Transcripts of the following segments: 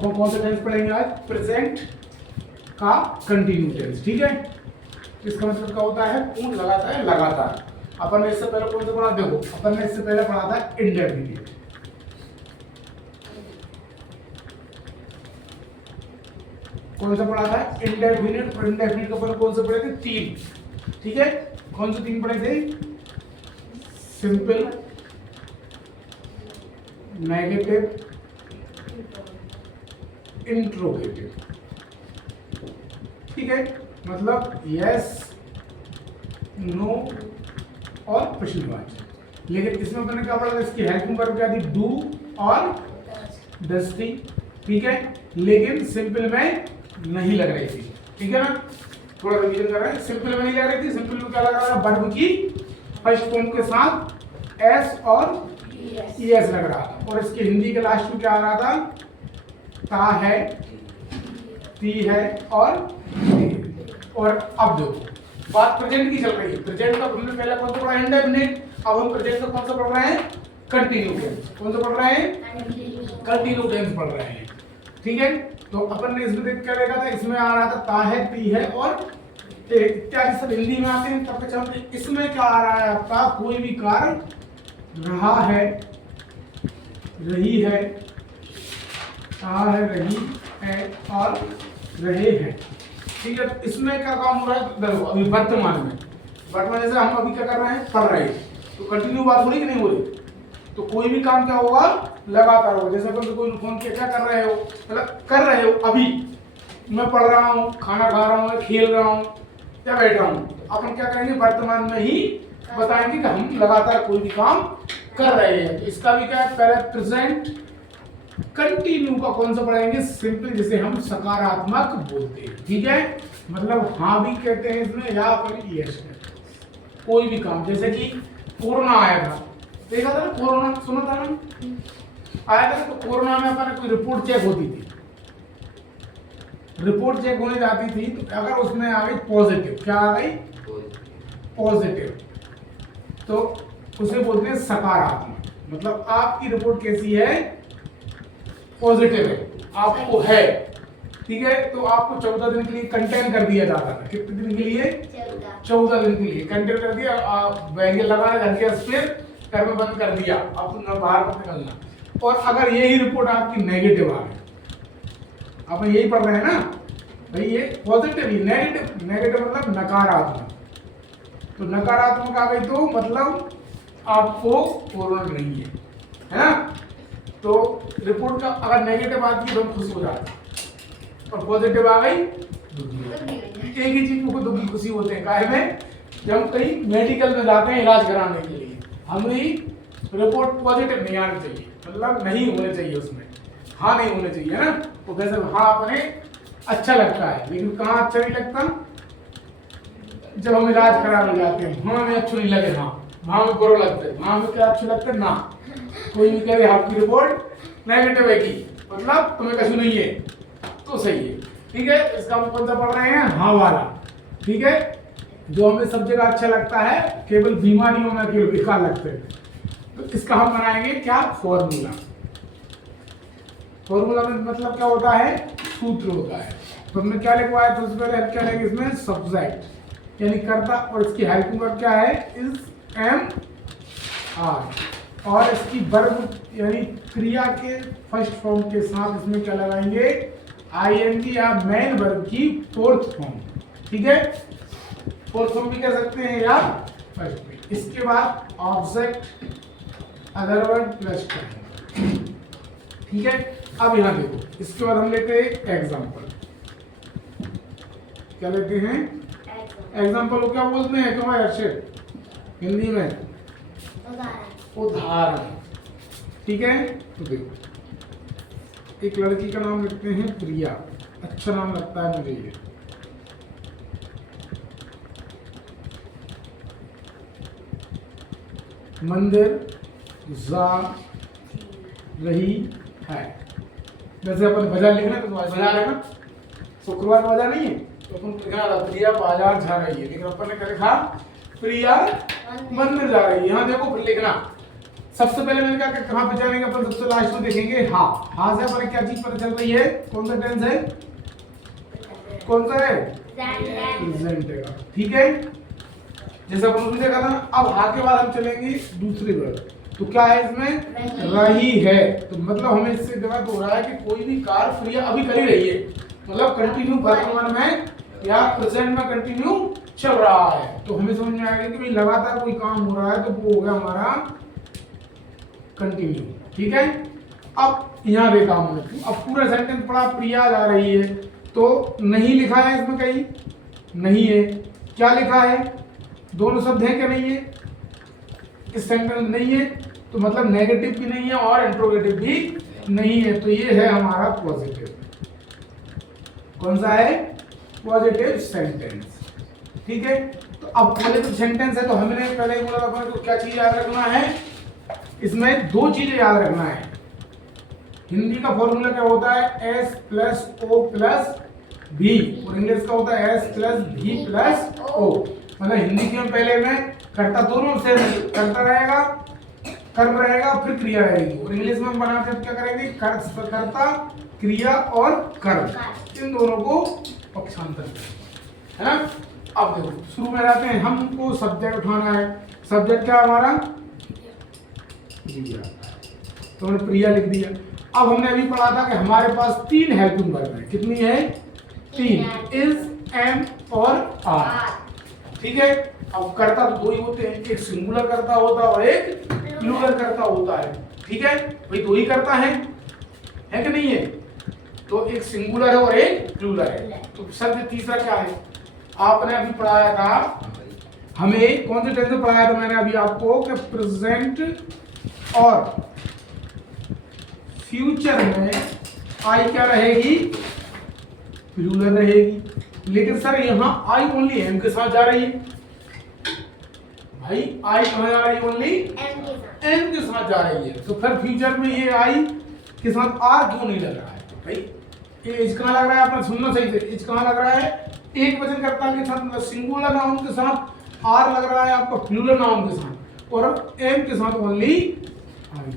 अपन कौन सा टेंस पढ़ेंगे आज? प्रेजेंट का कंटिन्यू टेंस। ठीक है, इसका मतलब क्या होता है? पूर्ण लगातार है, लगातार। अपन ने इससे पहले कौन सा पढ़ा? देखो, अपन ने इससे पहले पढ़ा था इंडेफिनिट। कौन सा पढ़ा था? इंडेफिनिट। और इंडेफिनिट के अपन कौन से पढ़े थे? 3। ठीक है, कौन से 3 पढ़े थे? Simple, negative, interrogative. ठीक है, मतलब यस, नो और प्रश्नवाचक। लेकिन इसमें मैंने क्या पढ़ा था? इसकी हेल्पिंग वर्ब क्या थी? डू और डज थी। ठीक है, लेकिन सिंपल में नहीं लग रही थी। ठीक है ना, थोड़ा रिवीजन कर रहे हैं। सिंपल में नहीं लग रही थी। सिंपल में क्या लग रहा था? वर्ब की फर्स्ट फॉर्म के साथ एस और ईएस लग रहा था। और इसके हिंदी के लास्ट में क्या आ रहा था? ता है, ती है और अब देखो, बात प्रेजेंट की चल रही है। प्रेजेंट का हमने पहले कौन सा पढ़ा? इंडेफिनिट। अब हम प्रेजेंट का कौन सा पढ़ रहे हैं? Continue tense. कौन सा पढ़ रहे हैं? कंटिन्यू टेंस पढ़ रहे हैं। ठीक है, तो अपन ने इसमें देख क्या देखा था? इसमें आ रहा था ता है, ती है और इत्यादि सब हिंदी में आते हैं। तब चलते इसमें क्या आ रहा है आपका? कोई भी कार्य रहा है, रही है, रहा है, रही है और रहे हैं। ठीक है, इसमें क्या काम हो रहा है? देखो, अभी वर्तमान में, वर्तमान जैसे हम अभी क्या कर रहे हैं? पढ़ रहे हैं। तो कंटिन्यू बात हो रही कि नहीं हो रही? तो कोई भी काम क्या होगा? लगातार होगा। जैसे अपन कोई फोन किया, क्या कर रहे हो? मतलब कर रहे हो, अभी मैं पढ़ रहा हूँ, खाना खा रहा हूँ, खेल रहा हूँ या बैठ रहा हूँ। तो अपन क्या करेंगे? वर्तमान में ही बताएंगे कि हम लगातार कोई भी काम कर रहे हैं। तो इसका भी क्या है? पहले प्रेजेंट कंटिन्यू का कौन सा पढ़ेंगे? सिंपल, जिसे हम सकारात्मक बोलते हैं। ठीक है, मतलब हाँ भी कहते हैं इसमें या फिर यस कहते हैं। कोई भी काम, जैसे कि कोरोना आया था, देखा था ना? कोरोना सुना था ना? आया था। तो कोरोना में अपन कोई रिपोर्ट चेक होती थी, रिपोर्ट चेक होने जाती थी, तो अगर उसमें आ गई पॉजिटिव, क्या आ गई? पॉजिटिव, तो उसे बोलते हैं सकारात्मक। मतलब आपकी रिपोर्ट कैसी है? पॉजिटिव है, आपको है। ठीक है, तो आपको 14 दिन के लिए कंटेन कर दिया जाता था। कितने दिन के लिए? 14 दिन के लिए कंटेन कर दिया। बैरियर लगा घर के फिर घर में बंद कर दिया, अब तुम बाहर मत निकलना। और अगर यही रिपोर्ट आपकी नेगेटिव आ गई, आप यही पढ़ रहे हैं ना भाई, ये पॉजिटिव ही, नेगेटिव, नेगेटिव मतलब नकारात्मक। तो नकारात्मक आ गई तो मतलब आपको कोरोना नहीं है ना? तो रिपोर्ट का अगर नेगेटिव आती है तो हम खुश हो जाते हैं, और पॉजिटिव आ गई एक ही चीज में दुखी खुशी होते हैं। काहे में? जब हम कहीं मेडिकल में जाते हैं इलाज कराने के लिए, हमारी रिपोर्ट पॉजिटिव नहीं आनी चाहिए, मतलब नहीं होने चाहिए, उसमें हाँ नहीं होने चाहिए, है ना? तो वैसे हाँ अपने अच्छा लगता है, लेकिन कहाँ अच्छा नहीं लगता? जब हम इलाज कराने जाते हैं, हाँ हमें अच्छा नहीं लगे, हाँ वहाँ में बुरा लगता है, वहाँ में क्या अच्छा लगता है ना? कोई भी कह रहे आपकी रिपोर्ट नेगेटिव है की, मतलब तुम्हें कछु नहीं है, तो सही है। ठीक है, इसका हम कौन सा पढ़ रहे हैं? हाँ वाला। ठीक है, जो हमें सब जगह अच्छा लगता है, केवल बीमारियों में केवल बेकार लगते हैं। तो इसका हम बनाएंगे क्या? फॉर्मूला। फॉर्मूला में मतलब क्या होता है? सूत्र होता है। तो हमने क्या लिखवाया था? उससे पहले क्या लेंगे इसमें? सब्जेक्ट यानी कर्ता, और इसकी हेल्पिंग वर्ब क्या है? Is, am, are. और इसकी वर्ब यानी क्रिया के फर्स्ट फॉर्म के साथ इसमें क्या लगाएंगे? आईएनजी या मेन वर्ब की फोर्थ फॉर्म। ठीक है, फोर्थ फॉर्म भी कह सकते हैं या फर्स्ट में। इसके बाद object, other word plus term. ठीक है, अब यहां देखो, इसके बाद हम लेते हैं एग्जाम्पल। क्या लेते हैं? एग्जाम्पल को क्या बोलते हैं? क्यों अर्षित? हिंदी में उदाहरण। ठीक है, तो देखो, एक लड़की का नाम लिखते हैं प्रिया, अच्छा नाम लगता है मुझे ये। मंदिर जा रही है। जैसे अपन बाजार लिखना तो बाजार है ना, शुक्रवार बाजार नहीं है, तो अपन लिखना था प्रिया बाजार जा रही है, लेकिन अपन ने क्या लिखा? प्रिया मंदिर जा रही है। यहाँ देखो फिर लिखना सबसे पहले मैंने कहा कि कहां पे जाएंगे अपन, सबसे लास्ट में देखेंगे हा से हमारे क्या चीज पता चल रही है, कौन सा टेंस है, कौन सा है, प्रेजेंट है। ठीक है, जैसे अपन उसमें देखा था ना। अब हा के बाद हम चलेंगे दूसरे वर्ड, तो क्या है इसमें, रही है। तो मतलब हमें इससे ज्ञात हो रहा है कि कोई भी कार्य क्रिया अभी कर ही रही है, मतलब कंटिन्यू वर्तमान में या प्रेजेंट में कंटिन्यू चल रहा है। तो हमें समझ में आएगा कि भाई लगातार कोई काम हो रहा है, तो वो हो गया हमारा कंटिन्यू। ठीक है, अब यहाँ देखा हमने, अब पूरा सेंटेंस पढ़ा, प्रिया जा रही है, तो नहीं लिखा है इसमें, कहीं नहीं है। क्या लिखा है, दोनों शब्द हैं क्या, नहीं है इस सेंटेंस, नहीं है तो मतलब नेगेटिव भी नहीं है और इंट्रोगेटिव भी नहीं है, तो ये है हमारा पॉजिटिव। कौन सा है, पॉजिटिव सेंटेंस। ठीक है, तो अब पॉजिटिव सेंटेंस है, तो हमने पहले ही बोला अपने को क्या चीज याद रखना है, इसमें दो चीजें याद रखना है। हिंदी का फॉर्मूला क्या होता है, एस प्लस ओ प्लस भी, और इंग्लिश का होता है एस प्लस भी प्लस ओ। मतलब हिंदी में पहले में कर्ता दोनों से कर्ता रहेगा, कर्म रहेगा, फिर क्रिया रहेगी, और इंग्लिश में हम बनाते हैं क्या करेंगे, कर्ता क्रिया और कर्म, इन दोनों को पक्षांतर है ना। अब देखो शुरू में जाते हैं, हमको सब्जेक्ट उठाना है। सब्जेक्ट क्या हमारा, प्रिया, तो हमने प्रिया लिख दिया। अब हमने अभी पढ़ा था कि हमारे पास तीन हेल्पिंग वर्ब है, कितनी है, तीन, इज, एम और आर। ठीक है, अब कर्ता तो दो ही होते हैं, एक सिंगुलर कर्ता होता है और एक प्लूरल कर्ता होता है। ठीक है, भाई दो ही कर्ता है कि नहीं है, तो एक सिंगुलर है और एक प्लूरल है। तो शब्द तीसरा क्या है, आपने अभी पढ़ाया था, हमें कौन से टेंस में पढ़ाया था मैंने अभी आपको, कि प्रेजेंट और फ्यूचर में आई क्या रहेगी, प्लूरल रहेगी। लेकिन सर यहाँ आई ओनली एम के साथ जा रही है, भाई आई कहाँ जा रही है, ओनली एम के साथ जा रही है, तो फिर फ्यूचर में ये आई के साथ आर क्यों नहीं लग रहा है, भाई ये इज कहाँ लग रहा है, आपने सुनना सही से, इज कहाँ लग रहा है, एक वचन कर्ता के साथ, मतलब सिंगुलर नाउन के साथ आर लग रहा है आपका प्लूरल नाउन के साथ, और एम के साथ ओनली आई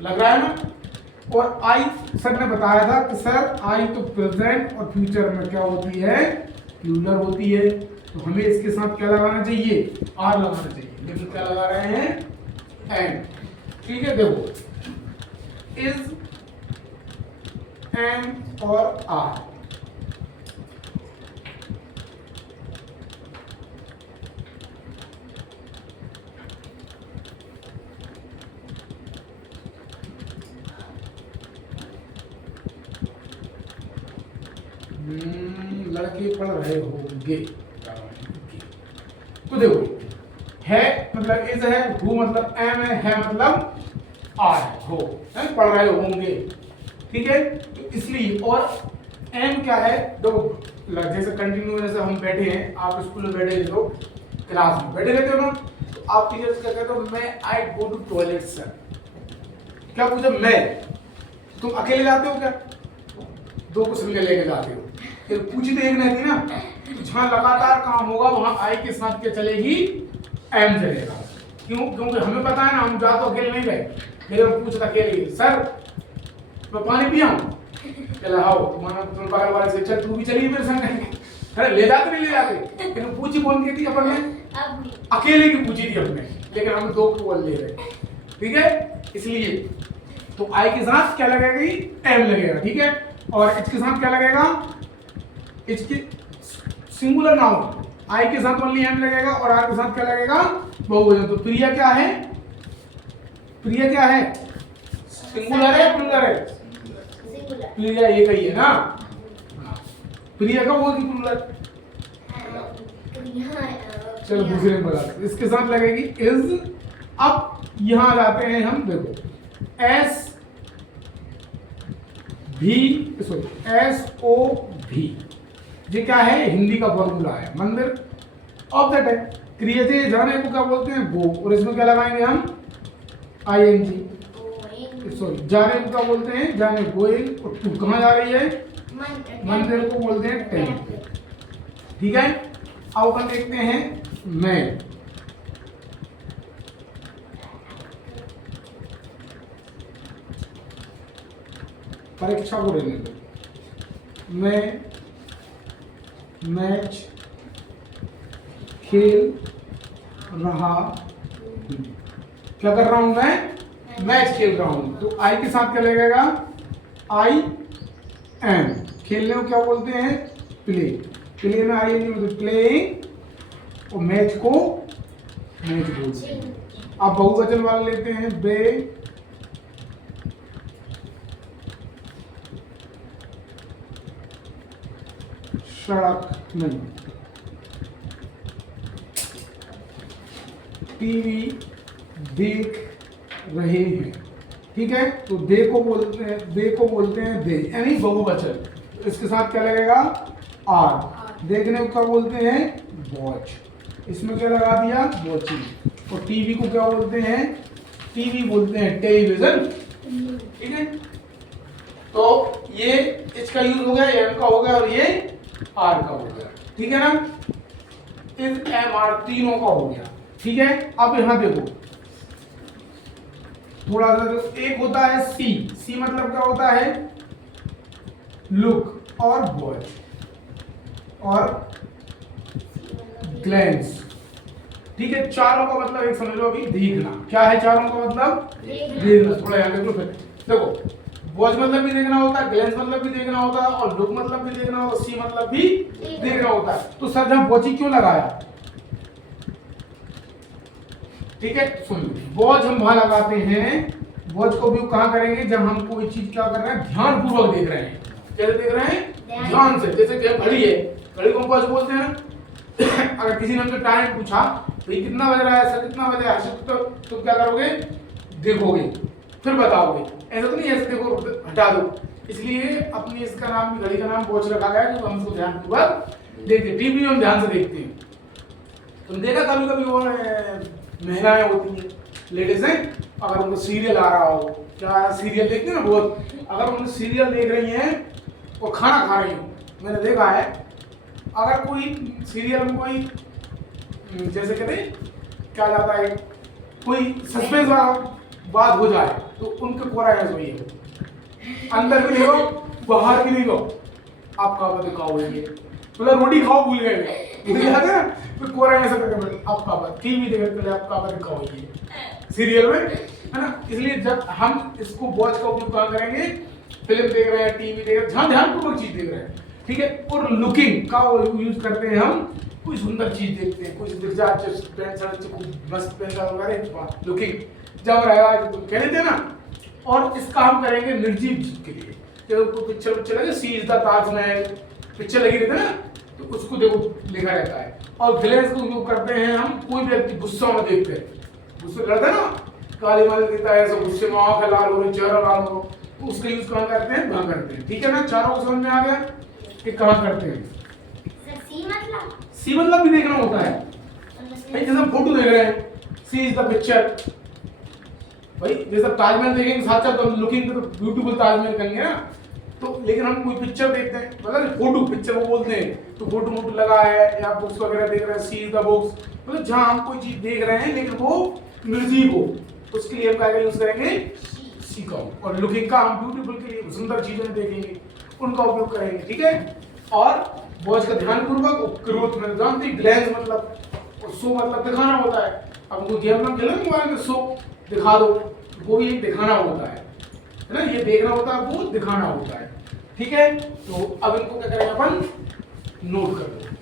लग रहा है ना। और आई सर ने बताया था कि सर आई तो प्रेजेंट और फ्यूचर में क्या होती है, प्लूरल होती है, तो हमें इसके साथ क्या लगाना चाहिए, आर लगाना चाहिए, लेकिन क्या लगा रहे हैं, एंड। ठीक है, देखो इज, एंड और आर, लड़के पढ़ रहे होंगे, तो देखो है मतलब इज है, हु मतलब एम है मतलब आर हो, है पढ़ रहे होंगे। ठीक है, तो इसलिए, और एम क्या है, देखो जैसे कंटिन्यू, जैसे हम बैठे हैं, आप स्कूल में बैठे रहते हो, क्लास में बैठे रहते हो ना, तो आप टीचर्स क्या कहते हो, मैं आई गो टू टॉयलेट सर, क्या पूछा, मैं, तुम अकेले जाते हो क्या, दो को संग लेके जाते हो, फिर पूछी तो एक नहीं थी ना, जहां लगातार काम होगा वहां आई के साथ क्या चलेगी, एम चलेगा। क्यों, क्योंकि हमें पता है ना, हम जा तो अकेले नहीं गए, लेकिन हम पूछता अकेले, सर मैं पानी पिया हूँ, चला आओ, तुम्हारा बगल वाले से, चल तू भी चलिए मेरे संग, अरे ले जाते नहीं ले जाते, लेकिन पूछी कौन की थी अपन ने, अकेले की पूछी थी हमने, लेकिन हम दो को बोल ले रहे। ठीक है, इसलिए तो आई के साथ क्या लगेगी, एम लगेगा। ठीक है, और इसके साथ क्या लगेगा, इसकी सिंगुलर नाउन, आई के साथ ओनली एम लगेगा, और आर के साथ क्या लगेगा, बहुवचन। तो प्रिया क्या है, प्रिया क्या है, सिंगुलर है प्लूरल है, प्रिया ये कही है ना, प्रिया का होगी प्लूरल, चलो दूसरे में बता, इसके साथ लगेगी इज। अब यहां जाते हैं हम, देखो एस भी, सॉरी एस ओ भी, ये क्या है, हिंदी का फॉर्मूला है, मंदिर ऑब्जेक्ट है, क्रिया से जाने को क्या बोलते हैं, गो, और इसमें क्या लगाएंगे हम, आईएनजी, सॉरी जाने को क्या बोलते हैं, जाने, गोइंग, और तू कहाँ जा रही है, मंदिर को बोलते हैं टेम्पल। ठीक है, अब अपन देखते हैं मैं, परीक्षा को रहने दो। मैं मैच खेल रहा हूं। क्या कर रहा हूं मैं? मैच खेल रहा हूं। तो आई के साथ क्या लगेगा? I am. खेलने को क्या बोलते हैं? प्ले। प्ले में आई नहीं बोलते, प्लेइंग। और मैच को मैच बोलते हैं। आप बहुवचन वाला लेते हैं, बे सड़क नहीं, टीवी देख रहे हैं। ठीक है, तो दे को बोलते हैं दे, यानी बहुवचन। इसके साथ क्या लगेगा? आर। देखने को क्या बोलते हैं? वॉच। इसमें क्या लगा दिया? वॉचिंग। और टीवी को क्या बोलते हैं? टीवी बोलते हैं टेलीविजन। ठीक है, तो ये इसका यूज हो गया, एम का हो गया और ये आर का हो गया। ठीक है ना, इस एम आर तीनों का हो गया। ठीक है, अब यहां देखो थोड़ा सा, एक होता है सी। सी मतलब क्या होता है? लुक और वॉच और ग्लैंस। ठीक है, चारों का मतलब एक समझ लो अभी, देखना। क्या है चारों का मतलब? देखना। थोड़ा याद रखो। फिर देखो, वॉच मतलब भी देखना होता है, ग्लैंस मतलब भी देखना होता है, और लुक मतलब भी देखना होता है, सी मतलब भी देखना होता है। तो सर जब वॉचिंग क्यों लगाया? ठीक है, सुन लो, वॉच हम वहां लगाते हैं। वॉच को भी कहां करेंगे? जब हम कोई चीज क्या कर रहे हैं? ध्यान पूर्वक देख रहे हैं। कैसे देख रहे हैं? ध्यान से। जैसे कि घड़ी है, घड़ी को हम वॉच बोलते हैं। अगर किसी ने हमसे टाइम पूछा, भाई कितना बज रहा है सर, कितना बज रहा है, तो क्या करोगे? देखोगे, फिर बताओगे। ऐसा तो नहीं ऐसे देखो हटा दो। इसलिए अपनी इसका नाम, घड़ी का नाम वॉच रखा गया है, क्योंकि हम उसको ध्यान पूर्वक देखते हैं। टीवी हम ध्यान से देखते हैं। तुम देखा कभी कभी वो महिलाएं होती हैं, लेडीज हैं, अगर उनको सीरियल आ रहा हो, क्या सीरियल देखते हैं ना बहुत, अगर उनको सीरियल देख रही हैं और खाना खा रही हो, मैंने देखा है, अगर कोई सीरियल में कोई जैसे कहते क्या जाता है, कोई सस्पेंस वाला बात हो जाए, तो उनके कोरा हुई है, अंदर भी देखो बाहर भी देखो, आप कहाँ पर दिखाओ ये, मतलब रोटी खाओ भूल गए, याद है ना, तो कोरा ऐसा करके आप कहाँ पर टीवी देख रहे, आप कहाँ पर दिखाओ ये सीरियल में, है ना। इसलिए जब हम इसको वॉच का उपयोग कहाँ करेंगे? फिल्म देख रहे हैं, टीवी देख रहे हैं, जहाँ ध्यानपूर्वक चीज देख रहे हैं। ठीक है, और लुकिंग का यूज करते हैं हम, कोई सुंदर चीज देखते हैं, कुछ दिख जाए, पेंट शर्ट मस्त पेंट वगैरह, लुकिंग जब रहेगा तो कह लेते हैं ना। और इसका हम करेंगे निर्जीव चीज के लिए, जब पिक्चर लगे सी इज द ताजमहल, पिक्चर लगी रहती है ना, तो उसको देखो लिखा रहता है। और ग्लेंस को उपयोग करते हैं हम, कोई व्यक्ति गुस्सा में देखते हैं, गुस्से करते हैं ना, काली माली देता है, सब गुस्से में आंख लाल हो रही, चेहरा लाल हो, तो उसका यूज कहाँ करते हैं? वहां करते हैं। ठीक है ना, चारों को समझ में आ गया कि कहाँ करते हैं। सी मतलब भी देखना होता है भाई, जैसे फोटो देख रहे हैं, सी इज द पिक्चर, भाई जैसे ताजमहल देखेंगे साथ साथ, तो लुकिंग तो ब्यूटीफुल ताजमहल कहेंगे ना, तो लेकिन हम कोई पिक्चर देखते हैं, मतलब फोटो पिक्चर वो बोलते हैं, तो फोटो मोटो लगा है या बुक्स वगैरह देख रहे हैं, सी इज द बुक्स, मतलब जहां हम कोई चीज देख रहे हैं लेकिन वो निर्जीव हो, उसके लिए हम क्या यूज करेंगे? सी का। और लुकिंग का हम ब्यूटीफुल के लिए, सुंदर चीजें देखेंगे, उनका उपयोग करेंगे। ठीक है, और वॉच का ध्यानपूर्वक, ग्रोथ में जानते हैं, ग्लैंस मतलब, और शो मतलब दिखाना होता है। अब उनको गेम में खेलो मोबाइल में, शो दिखा दो, वो भी दिखाना होता है ना, ये देखना होता है, वो दिखाना होता है। ठीक है, तो अब इनको क्या करेंगे अपन? नोट कर दो।